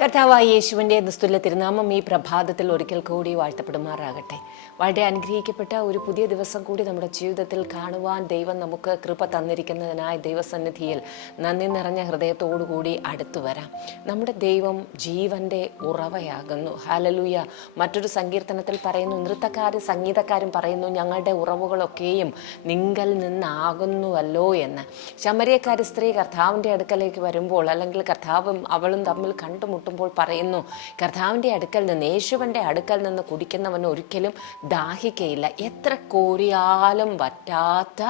കർത്താവായ യേശുവിൻ്റെ നിസ്തുല്യ തിരുനാമം ഈ പ്രഭാതത്തിൽ ഒരിക്കൽ കൂടി വാഴ്ത്തപ്പെടുമാറാകട്ടെ. വളരെ അനുഗ്രഹിക്കപ്പെട്ട ഒരു പുതിയ ദിവസം കൂടി നമ്മുടെ ജീവിതത്തിൽ കാണുവാൻ ദൈവം നമുക്ക് കൃപ തന്നിരിക്കുന്നതിനായി ദൈവസന്നിധിയിൽ നന്ദി നിറഞ്ഞ ഹൃദയത്തോടുകൂടി അടുത്തു വരാം. നമ്മുടെ ദൈവം ജീവൻ്റെ ഉറവയാകുന്നു. ഹല്ലേലൂയ. മറ്റൊരു സങ്കീർത്തനത്തിൽ പറയുന്നു, നൃത്തക്കാരും സംഗീതക്കാരും പറയുന്നു, ഞങ്ങളുടെ ഉറവുകളൊക്കെയും നിങ്കൽ നിന്നാകുന്നുവല്ലോ എന്ന്. ശമര്യക്കാരി സ്ത്രീ കർത്താവിൻ്റെ അടുക്കലേക്ക് വരുമ്പോൾ, അല്ലെങ്കിൽ കർത്താവും അവളും തമ്മിൽ കണ്ടുമുട്ടുമ്പോൾ പറയുന്നു, കർത്താവിൻ്റെ അടുക്കൽ നിന്ന്, യേശുവിൻ്റെ അടുക്കൽ നിന്ന് കുടിക്കുന്നവൻ ഒരിക്കലും ദാഹിക്കയില്ല. എത്ര കോരിയാലും വറ്റാത്ത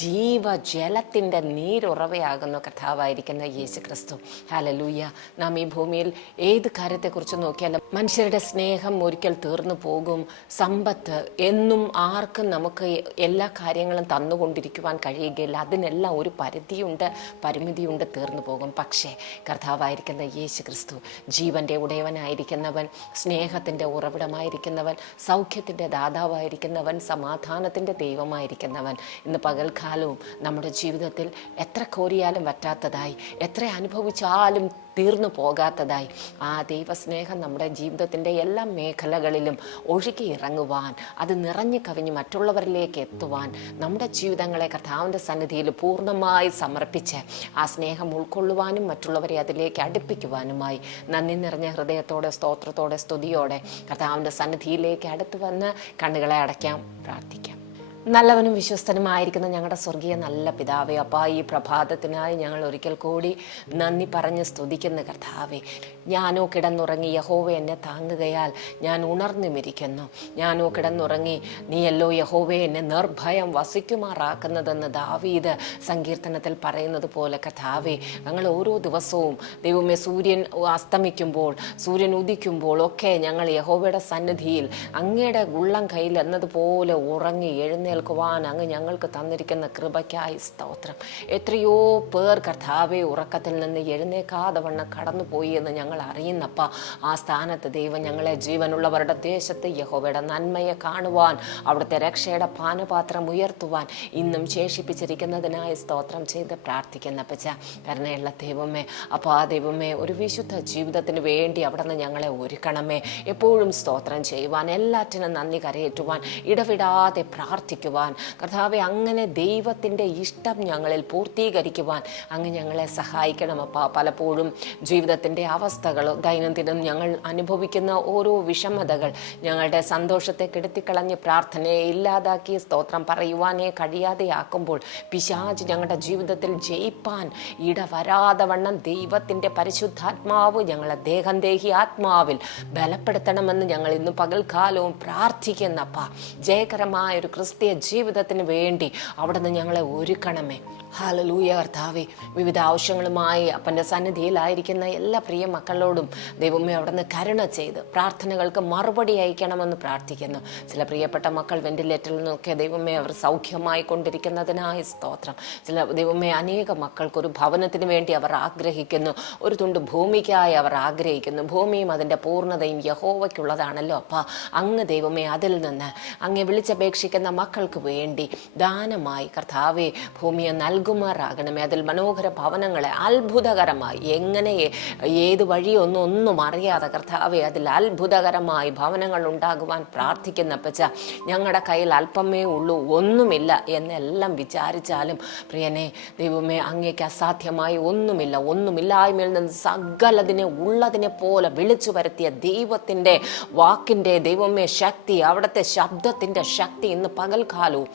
ജീവജലത്തിൻ്റെ നീരുറവയാകുന്നു കർത്താവായിരിക്കുന്ന യേശു ക്രിസ്തു. ഹല്ലേലൂയ. നാം ഈ ഭൂമിയിൽ ഏത് കാര്യത്തെക്കുറിച്ച് നോക്കിയാലും മനുഷ്യരുടെ സ്നേഹം ഒരിക്കൽ തീർന്നു പോകും. സമ്പത്ത് എന്നും ആർക്കും നമുക്ക് എല്ലാ കാര്യങ്ങളും തന്നുകൊണ്ടിരിക്കുവാൻ കഴിയുകയില്ല. അതിനെല്ലാം ഒരു പരിധിയുണ്ട്, പരിമിതിയുണ്ട്, തീർന്നു പോകും. പക്ഷേ കർത്താവായിരിക്കുന്ന യേശു ക്രിസ്തു ജീവൻ്റെ ഉടയവനായിരിക്കുന്നവൻ, സ്നേഹത്തിൻ്റെ ഉറവിടമായിരിക്കുന്നവൻ, സൗഖ്യത്തിൻ്റെ ദാതാവായിരിക്കുന്നവൻ, സമാധാനത്തിൻ്റെ ദൈവമായിരിക്കുന്നവൻ ഇന്ന് പകൽക്കാലവും നമ്മുടെ ജീവിതത്തിൽ എത്ര കോരിയാലും വറ്റാത്തതായി, എത്ര അനുഭവിച്ചാലും തീർന്നു പോകാത്തതായി ആ ദൈവസ്നേഹം നമ്മുടെ ജീവിതത്തിൻ്റെ എല്ലാ മേഖലകളിലും ഒഴുകി ഇറങ്ങുവാൻ, അത് നിറഞ്ഞു കവിഞ്ഞ് മറ്റുള്ളവരിലേക്ക് എത്തുവാൻ, നമ്മുടെ ജീവിതങ്ങളെ കർത്താവിൻ്റെ സന്നിധിയിൽ പൂർണ്ണമായി സമർപ്പിച്ച് ആ സ്നേഹം ഉൾക്കൊള്ളുവാനും മറ്റുള്ളവരെ അതിലേക്ക് അടുപ്പിക്കുവാനുമായി നന്ദി നിറഞ്ഞ ഹൃദയത്തോടെ, സ്തോത്രത്തോടെ, സ്തുതിയോടെ കർത്താവിൻ്റെ സന്നിധിയിലേക്ക് അടുത്തു വന്ന് കണ്ണുകളെ അടയ്ക്കാം, പ്രാർത്ഥിക്കാം. നല്ലവനും വിശ്വസ്തനുമായിരിക്കുന്ന ഞങ്ങളുടെ സ്വർഗീയ നല്ല പിതാവേ, അപ്പാ, ഈ പ്രഭാതത്തിനായി ഞങ്ങൾ ഒരിക്കൽ കൂടി നന്ദി പറഞ്ഞ് സ്തുതിക്കുന്ന കർത്താവേ. ഞാനോ കിടന്നുറങ്ങി, യഹോവ എന്നെ താങ്ങുകയാൽ ഞാൻ ഉണർന്നുമിരിക്കുന്നു. ഞാനോ കിടന്നുറങ്ങി, നീയല്ലോ യഹോവ എന്നെ നിർഭയം വസിക്കുമാറാക്കുന്നതെന്ന് ദാവീദ് സങ്കീർത്തനത്തിൽ പറയുന്നത് പോലെ കർത്താവേ, ഞങ്ങൾ ഓരോ ദിവസവും ദൈവമേ, സൂര്യൻ അസ്തമിക്കുമ്പോൾ, സൂര്യൻ ഉദിക്കുമ്പോൾ ഒക്കെ ഞങ്ങൾ യഹോവയുടെ സന്നിധിയിൽ അങ്ങയുടെ ഉള്ളം കയ്യിൽ എന്നതുപോലെ ഉറങ്ങി എഴുന്നേൽക്കുവാൻ അങ്ങ് ഞങ്ങൾക്ക് തന്നിരിക്കുന്ന കൃപയ്ക്കായി സ്തോത്രം. എത്രയോ പേർ കർത്താവെ ഉറക്കത്തിൽ നിന്ന് എഴുന്നേക്കാതെ വണ്ണം കടന്നുപോയി എന്ന് ഞങ്ങൾ അറിയുന്നപ്പ, ആ സ്ഥാനത്ത് ദൈവം ഞങ്ങളെ ജീവനുള്ളവരുടെ ദേശത്ത് യഹോവയുടെ നന്മയെ കാണുവാൻ, അവിടുത്തെ രക്ഷയുടെ പാനപാത്രം ഉയർത്തുവാൻ ഇന്നും ശേഷിപ്പിച്ചിരിക്കുന്നതിനായി സ്തോത്രം ചെയ്ത് പ്രാർത്ഥിക്കുന്ന പച്ച കരുണയുള്ള ദൈവമേ. അപ്പോൾ ആ ദൈവമേ, ഒരു വിശുദ്ധ ജീവിതത്തിന് വേണ്ടി അവിടെ നിന്ന് ഞങ്ങളെ ഒരുക്കണമേ. എപ്പോഴും സ്തോത്രം ചെയ്യുവാൻ, എല്ലാറ്റിനും നന്ദി കരയേറ്റുവാൻ, ഇടവിടാതെ പ്രാർത്ഥിക്കുവാൻ കർത്താവെ, അങ്ങനെ ദൈവത്തിൻ്റെ ഇഷ്ടം ഞങ്ങളിൽ പൂർത്തീകരിക്കുവാൻ അങ്ങ് ഞങ്ങളെ സഹായിക്കണമപ്പ. പലപ്പോഴും ജീവിതത്തിൻ്റെ അവസ്ഥകൾ, ദൈനംദിനം ഞങ്ങൾ അനുഭവിക്കുന്ന ഓരോ വിഷമതകൾ ഞങ്ങളുടെ സന്തോഷത്തെ കെടുത്തിക്കളഞ്ഞ് പ്രാർത്ഥനയെ ഇല്ലാതാക്കി സ്തോത്രം പറയുവാനേ കഴിയാതെയാക്കുമ്പോൾ പിശാച് ഞങ്ങളുടെ ജീവിതത്തിൽ ജയിപ്പാൻ ഇടവരാതെ വണ്ണം ദൈവത്തിൻ്റെ പരിശുദ്ധാത്മാവ് ഞങ്ങളെ ദേഹി ആത്മാവിൽ ബലപ്പെടുത്തണമെന്ന് ഞങ്ങൾ ഇന്ന് പകൽക്കാലവും പ്രാർത്ഥിക്കുന്നപ്പ. ജയകരമായ ഒരു ക്രിസ്തീയ ജീവിതത്തിന് വേണ്ടി അവിടുന്ന് ഞങ്ങളെ ഒരുക്കണമേ. ഹല്ലേലൂയ. കർത്താവേ, വിവിധ ആവശ്യങ്ങളുമായി അപ്പൻ്റെ സന്നിധിയിലായിരിക്കുന്ന എല്ലാ പ്രിയ മക്കളോടും ദൈവമേ അവിടുന്ന് കരുണ ചെയ്ത് പ്രാർത്ഥനകൾക്ക് മറുപടി അയക്കണമെന്ന് പ്രാർത്ഥിക്കുന്നു. ചില പ്രിയപ്പെട്ട മക്കൾ വെന്റിലേറ്ററിൽ നിന്നൊക്കെ ദൈവമേ അവർ സൗഖ്യമായി കൊണ്ടിരിക്കുന്നതിനായി സ്തോത്രം. ചില ദൈവമേ, അനേക മക്കൾക്കൊരു ഭവനത്തിന് വേണ്ടി അവർ ആഗ്രഹിക്കുന്നു, ഒരു തുണ്ട് ഭൂമിക്കായി അവർ ആഗ്രഹിക്കുന്നു. ഭൂമിയും അതിൻ്റെ പൂർണ്ണതയും യഹോവയ്ക്കുള്ളതാണല്ലോ. അപ്പം അങ്ങ് ദൈവമേ അതിൽ നിന്ന് അങ്ങ് വിളിച്ചപേക്ഷിക്കുന്ന മക്കൾക്ക് വേണ്ടി ദാനമായി കർത്താവെ ഭൂമിയെ നൽകുമാറാകണമേ. അതിൽ മനോഹര ഭവനങ്ങളെ അത്ഭുതകരമായി, എങ്ങനെ ഏത് വഴിയൊന്നും അറിയാതെ കർത്താവെ അതിൽ അത്ഭുതകരമായി ഭവനങ്ങൾ ഉണ്ടാകുവാൻ പ്രാർത്ഥിക്കുന്ന പച്ച. ഞങ്ങളുടെ കയ്യിൽ അല്പമേ ഉള്ളൂ, ഒന്നുമില്ല എന്നെല്ലാം വിചാരിച്ചാലും പ്രിയനെ ദൈവമേ, അങ്ങേക്ക് അസാധ്യമായി ഒന്നുമില്ല. ഒന്നുമില്ലായ്മയിൽ നിന്ന് സകലതിനെ ഉള്ളതിനെ പോലെ വിളിച്ചു വരുത്തിയ ദൈവത്തിൻ്റെ വാക്കിൻ്റെ ദൈവമേ ശക്തി, അവിടുത്തെ ശബ്ദത്തിൻ്റെ ശക്തി ഇന്ന് പകൽക്കാലവും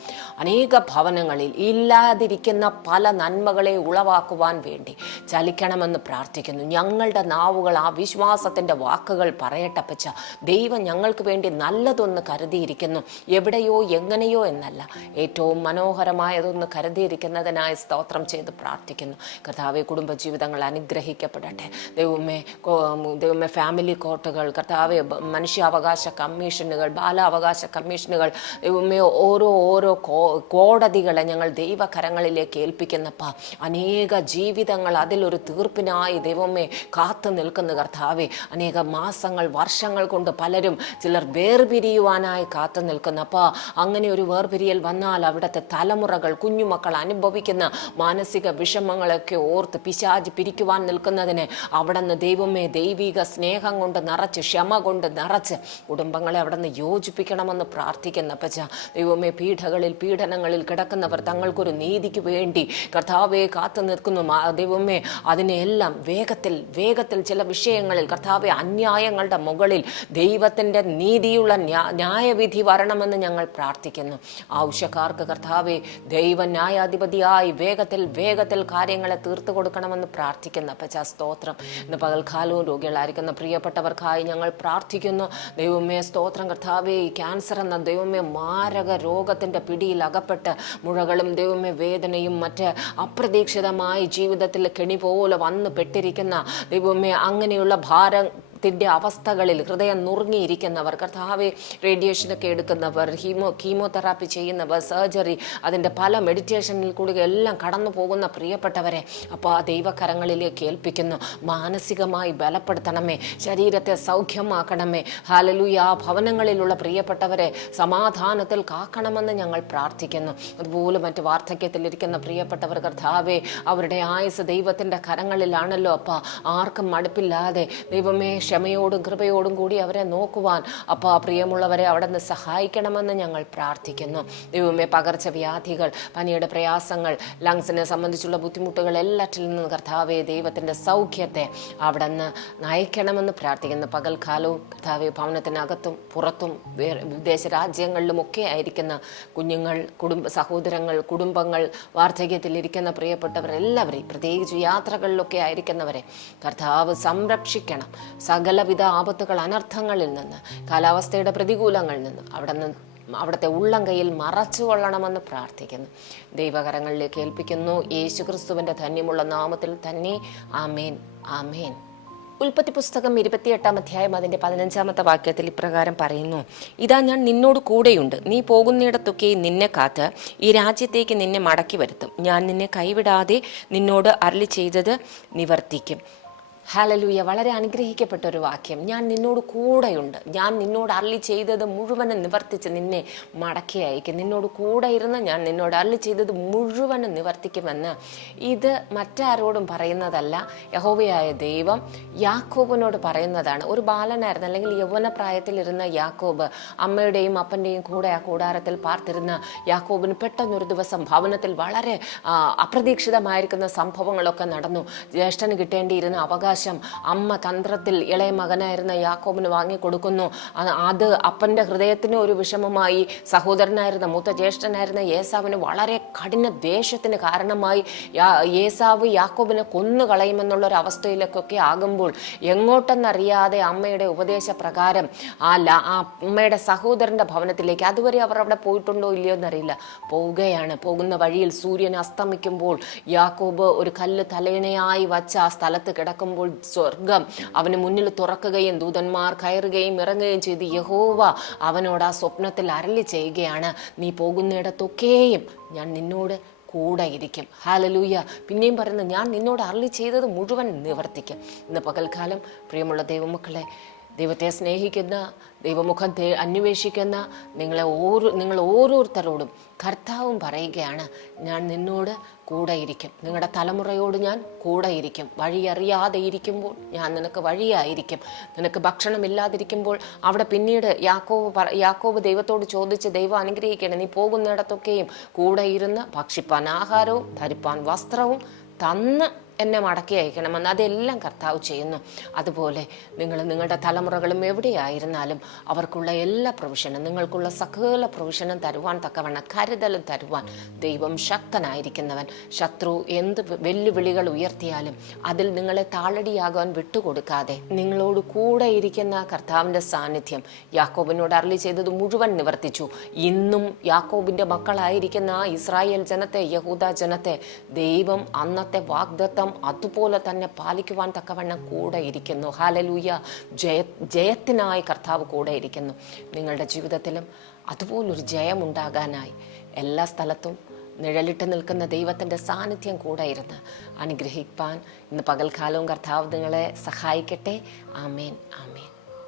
അനേക ഭവനങ്ങളിൽ ഇല്ലാതിരിക്കുന്ന പല നന്മകളെ ഉളവാക്കുവാൻ വേണ്ടി ചലിക്കണമെന്ന് പ്രാർത്ഥിക്കുന്നു. ഞങ്ങളുടെ നാവുകൾ ആ വിശ്വാസത്തിൻ്റെ വാക്കുകൾ പറയട്ടെ പച്ച. ദൈവം ഞങ്ങൾക്ക് വേണ്ടി നല്ലതൊന്ന് കരുതിയിരിക്കുന്നു, എവിടെയോ എങ്ങനെയോ എന്നല്ല, ഏറ്റവും മനോഹരമായതൊന്ന് കരുതിയിരിക്കുന്നതിനായി സ്തോത്രം ചെയ്ത് പ്രാർത്ഥിക്കുന്നു. കർത്താവെ, കുടുംബജീവിതങ്ങൾ അനുഗ്രഹിക്കപ്പെടട്ടെ ദൈവമേ. ദൈവമേ, ഫാമിലി കോർട്ടുകൾ കർത്താവെ, മനുഷ്യാവകാശ കമ്മീഷനുകൾ, ബാലാവകാശ കമ്മീഷനുകൾ ദൈവമേ, ഓരോ ഓരോ കോടതികളെ ഞങ്ങൾ ദൈവകരങ്ങളിലേക്ക് ഏൽപ്പിക്കുന്നപ്പ. അനേക ജീവിതങ്ങൾ അതിലൊരു തീർപ്പിനായി ദൈവമേ കാത്തു നിൽക്കുന്ന കർത്താവെ. അനേക മാസങ്ങൾ വർഷങ്ങൾ കൊണ്ട് പലരും ചിലർ വേർപിരിയുവാനായി കാത്തു നിൽക്കുന്നപ്പ. അങ്ങനെ ഒരു വേർപിരിയൽ വന്നാൽ അവിടുത്തെ തലമുറകൾ കുഞ്ഞുമക്കൾ അനുഭവിക്കുന്ന മാനസിക വിഷമങ്ങളൊക്കെ ഓർത്ത് പിശാച് പിരിക്കുവാൻ നിൽക്കുന്നതിന് അവിടെ നിന്ന് ദൈവമേ ദൈവിക സ്നേഹം കൊണ്ട് നിറച്ച് ക്ഷമ കൊണ്ട് നിറച്ച് കുടുംബങ്ങളെ അവിടെ നിന്ന് യോജിപ്പിക്കണമെന്ന് പ്രാർത്ഥിക്കുന്ന പച്ച. ദൈവമേ പീഡനങ്ങളിൽ കിടക്കുന്നവർ തങ്ങൾക്കൊരു നീതിക്ക് വേണ്ടി കർത്താവെ കാത്തു നിൽക്കുന്നു. ദൈവമേ അതിനെല്ലാം വേഗത്തിൽ ചില വിഷയങ്ങളിൽ കർത്താവെ അന്യായങ്ങളുടെ മുകളിൽ ദൈവത്തിൻ്റെ നീതിയുള്ള ന്യായവിധി വരണമെന്ന് ഞങ്ങൾ പ്രാർത്ഥിക്കുന്നു. ആവശ്യക്കാർക്ക് കർത്താവെ ദൈവ ന്യായാധിപതിയായി വേഗത്തിൽ കാര്യങ്ങളെ തീർത്തു കൊടുക്കണമെന്ന് പ്രാർത്ഥിക്കുന്ന പച്ച. സ്തോത്രം. ഇന്ന് പകൽക്കാലവും രോഗികളായിരിക്കുന്ന പ്രിയപ്പെട്ടവർക്കായി ഞങ്ങൾ പ്രാർത്ഥിക്കുന്നു. ദൈവമേ സ്തോത്രം കർത്താവെ. ഈ ക്യാൻസർ എന്ന ദൈവമേ മാരക രോഗത്തിൻ്റെ പിടിയിൽ അകപ്പെട്ട് മുഴകളും ദൈവമേ വേദനയും മറ്റ് അപ്രതീക്ഷിതമായി ജീവിതത്തിൽ കെണി പോലെ വന്നു പെട്ടിരിക്കുന്ന ദൈവമേ അങ്ങനെയുള്ള ത്തിൻ്റെ അവസ്ഥകളിൽ ഹൃദയം നുറുങ്ങിയിരിക്കുന്നവർ കർത്താവെ, റേഡിയേഷനൊക്കെ എടുക്കുന്നവർ, കീമോതെറാപ്പി ചെയ്യുന്നവർ, സർജറി, അതിൻ്റെ പല മെഡിറ്റേഷനിൽ കൂടി എല്ലാം കടന്നു പോകുന്ന പ്രിയപ്പെട്ടവരെ അപ്പോൾ ആ ദൈവകരങ്ങളിലേക്ക് ഏൽപ്പിക്കുന്നു. മാനസികമായി ബലപ്പെടുത്തണമേ, ശരീരത്തെ സൗഖ്യമാക്കണമേ. ഹല്ലേലൂയ. ആ ഭവനങ്ങളിലുള്ള പ്രിയപ്പെട്ടവരെ സമാധാനത്തിൽ കാക്കണമെന്ന് ഞങ്ങൾ പ്രാർത്ഥിക്കുന്നു. അതുപോലെ മറ്റ് വാർദ്ധക്യത്തിലിരിക്കുന്ന പ്രിയപ്പെട്ടവർ കർത്താവെ, അവരുടെ ആയുസ് ദൈവത്തിൻ്റെ കരങ്ങളിലാണല്ലോ അപ്പോൾ ആർക്കും മടുപ്പില്ലാതെ ദൈവമേ ക്ഷമയോടും കൃപയോടും കൂടി അവരെ നോക്കുവാൻ അപ്പോൾ പ്രിയമുള്ളവരെ അവിടെ നിന്ന് സഹായിക്കണമെന്ന് ഞങ്ങൾ പ്രാർത്ഥിക്കുന്നു. ദൈവമേ പകർച്ചവ്യാധികൾ, പനിയുടെ പ്രയാസങ്ങൾ, ലങ്സിനെ സംബന്ധിച്ചുള്ള ബുദ്ധിമുട്ടുകൾ എല്ലാറ്റിൽ നിന്നും കർത്താവെ ദൈവത്തിൻ്റെ സൗഖ്യത്തെ അവിടെ നിന്ന് നയിക്കണമെന്ന് പ്രാർത്ഥിക്കുന്നു. പകൽക്കാലവും കർത്താവെ ഭവനത്തിനകത്തും പുറത്തും വിദേശ രാജ്യങ്ങളിലുമൊക്കെ ആയിരിക്കുന്ന കുഞ്ഞുങ്ങൾ, സഹോദരങ്ങൾ, കുടുംബങ്ങൾ, വാർദ്ധക്യത്തിലിരിക്കുന്ന പ്രിയപ്പെട്ടവരെല്ലാവരെയും പ്രത്യേകിച്ച് യാത്രകളിലൊക്കെ ആയിരിക്കുന്നവരെ കർത്താവ് സംരക്ഷിക്കണം. സകലവിധ ആപത്തുകൾ, അനർത്ഥങ്ങളിൽ നിന്ന്, കാലാവസ്ഥയുടെ പ്രതികൂലങ്ങളിൽ നിന്ന് അവിടുത്തെ ഉള്ളം കൈയിൽ മറച്ചു കൊള്ളണമെന്ന് പ്രാർത്ഥിക്കുന്നു. ദൈവകരങ്ങളിലേക്ക് ഏൽപ്പിക്കുന്നു. യേശുക്രിസ്തുവിൻ്റെ ധന്യമുള്ള നാമത്തിൽ തന്നെ. ആമേൻ, ആമേൻ. ഉൽപ്പത്തി പുസ്തകം 28-ാം അധ്യായം അതിൻ്റെ 15-ാമത്തെ വാക്യത്തിൽ ഇപ്രകാരം പറയുന്നു: ഇതാ ഞാൻ നിന്നോട് കൂടെയുണ്ട്, നീ പോകുന്നിടത്തൊക്കെ നിന്നെ കാത്ത് ഈ രാജ്യത്തേക്ക് നിന്നെ മടക്കി വരുത്തും, ഞാൻ നിന്നെ കൈവിടാതെ നിന്നോട് അരുളി ചെയ്തത് നിവർത്തിക്കും. ഹല്ലേലൂയ. വളരെ അനുഗ്രഹിക്കപ്പെട്ട ഒരു വാക്യം. ഞാൻ നിന്നോട് കൂടെയുണ്ട്, ഞാൻ നിന്നോട് അരുളി ചെയ്തത് മുഴുവനും നിവർത്തിച്ച് നിന്നെ മടക്കി അയക്കും. നിന്നോട് കൂടെ ഇരുന്ന് ഞാൻ നിന്നോട് അരുളി ചെയ്തത് മുഴുവനും നിവർത്തിക്കുമെന്ന്. ഇത് മറ്റാരോടും പറയുന്നതല്ല, യഹോവയായ ദൈവം യാക്കോബിനോട് പറയുന്നതാണ്. ഒരു ബാലനായിരുന്നു, അല്ലെങ്കിൽ യൗവന പ്രായത്തിലിരുന്ന യാക്കോബ്, അമ്മയുടെയും അപ്പൻ്റെയും കൂടെ ആ കൂടാരത്തിൽ പാർത്തിരുന്ന യാക്കോബിന് പെട്ടെന്നൊരു ദിവസം ഭവനത്തിൽ വളരെ അപ്രതീക്ഷിതമായിരിക്കുന്ന സംഭവങ്ങളൊക്കെ നടന്നു. ജ്യേഷ്ഠന് കിട്ടേണ്ടിയിരുന്ന അവകാശം അമ്മ തന്ത്രത്തിൽ ഇളയ മകനായിരുന്ന യാക്കോബിന് വാങ്ങിക്കൊടുക്കുന്നു. അത് അപ്പൻ്റെ ഹൃദയത്തിന് ഒരു വിഷമമായി. സഹോദരനായിരുന്ന മൂത്ത ജ്യേഷ്ഠനായിരുന്ന ഏസാവിന് വളരെ കഠിന ദ്വേഷത്തിന് കാരണമായി. ഏസാവ് യാക്കോബിനെ കൊന്നുകളയുമെന്നുള്ളൊരു അവസ്ഥയിലേക്കൊക്കെ ആകുമ്പോൾ എങ്ങോട്ടെന്നറിയാതെ അമ്മയുടെ ഉപദേശപ്രകാരം അമ്മയുടെ സഹോദരൻ്റെ ഭവനത്തിലേക്ക്, അതുവരെ അവർ അവിടെ പോയിട്ടുണ്ടോ ഇല്ലയോ എന്നറിയില്ല, പോകുന്ന വഴിയിൽ സൂര്യൻ അസ്തമിക്കുമ്പോൾ യാക്കോബ് ഒരു കല്ല് തലയിണയായി വച്ച് ആ സ്ഥലത്ത് കിടക്കുമ്പോൾ സ്വർഗം അവന് മുന്നിൽ തുറക്കുകയും ദൂതന്മാർ കയറുകയും ഇറങ്ങുകയും ചെയ്ത് യഹോവ അവനോട് ആ സ്വപ്നത്തിൽ അരുളി ചെയ്യുകയാണ്: നീ പോകുന്നിടത്തൊക്കെയും ഞാൻ നിന്നോട് കൂടെ ഇരിക്കും. ഹല്ലേലൂയ. പിന്നെയും പറയുന്നത്, ഞാൻ നിന്നോട് അരുളി ചെയ്തത് മുഴുവൻ നിവർത്തിക്കും. ഇന്ന് പകൽക്കാലം പ്രിയമുള്ള ദൈവമക്കളെ, ദൈവത്തെ സ്നേഹിക്കുന്ന, ദൈവമുഖം അന്വേഷിക്കുന്ന നിങ്ങൾ ഓരോരുത്തരോടും കർത്താവും പറയുകയാണ്: ഞാൻ നിന്നോട് കൂടെ ഇരിക്കും. നിങ്ങളുടെ തലമുറയോട് ഞാൻ കൂടെ ഇരിക്കും. വഴിയറിയാതെ ഇരിക്കുമ്പോൾ ഞാൻ നിനക്ക് വഴിയായിരിക്കും. നിനക്ക് ഭക്ഷണമില്ലാതിരിക്കുമ്പോൾ അവിടെ പിന്നീട് യാക്കോബ് ദൈവത്തോട് ചോദിച്ച് ദൈവം അനുഗ്രഹിക്കണം, നീ പോകുന്നിടത്തൊക്കെയും കൂടെ ഇരുന്ന് ഭക്ഷിപ്പാൻ ആഹാരവും ധരിപ്പാൻ വസ്ത്രവും തന്ന് എന്നെ മടക്കി അയക്കണമെന്ന്. അതെല്ലാം കർത്താവ് ചെയ്യുന്നു. അതുപോലെ നിങ്ങളുടെ തലമുറകളും എവിടെയായിരുന്നാലും അവർക്കുള്ള എല്ലാ പ്രൊവിഷനും, നിങ്ങൾക്കുള്ള സകല പ്രൊവിഷനും തരുവാൻ തക്കവണ്ണം, കരുതലും തരുവാൻ ദൈവം ശക്തനായിരിക്കുന്നവൻ. ശത്രു എന്ത് വെല്ലുവിളികൾ ഉയർത്തിയാലും അതിൽ നിങ്ങളെ താളടിയാകാൻ വിട്ടുകൊടുക്കാതെ നിങ്ങളോട് കൂടെ ഇരിക്കുന്ന കർത്താവിൻ്റെ സാന്നിധ്യം യാക്കോബിനോട് അരുളി ചെയ്തത് മുഴുവൻ നിവർത്തിച്ചു. ഇന്നും യാക്കോബിൻ്റെ മക്കളായിരിക്കുന്ന ഇസ്രായേൽ ജനത്തെ, യഹൂദ ജനത്തെ ദൈവം അന്നത്തെ വാഗ്ദത്തം ജീവിതം അതുപോലെ തന്നെ പാലിക്കുവാൻ തക്കവണ്ണം കൂടെ ഇരിക്കുന്നു. ഹല്ലേലൂയ. ജയത്തിനായി കർത്താവ് കൂടെ ഇരിക്കുന്നു. നിങ്ങളുടെ ജീവിതത്തിലും അതുപോലൊരു ജയമുണ്ടാകാനായി എല്ലാ സ്ഥലത്തും നിഴലിട്ട് നിൽക്കുന്ന ദൈവത്തിൻ്റെ സാന്നിധ്യം കൂടെ ഇരുന്ന് അനുഗ്രഹിപ്പാൻ ഇന്ന് പകൽക്കാലവും കർത്താവ് നിങ്ങളെ സഹായിക്കട്ടെ. ആമേൻ, ആമേൻ.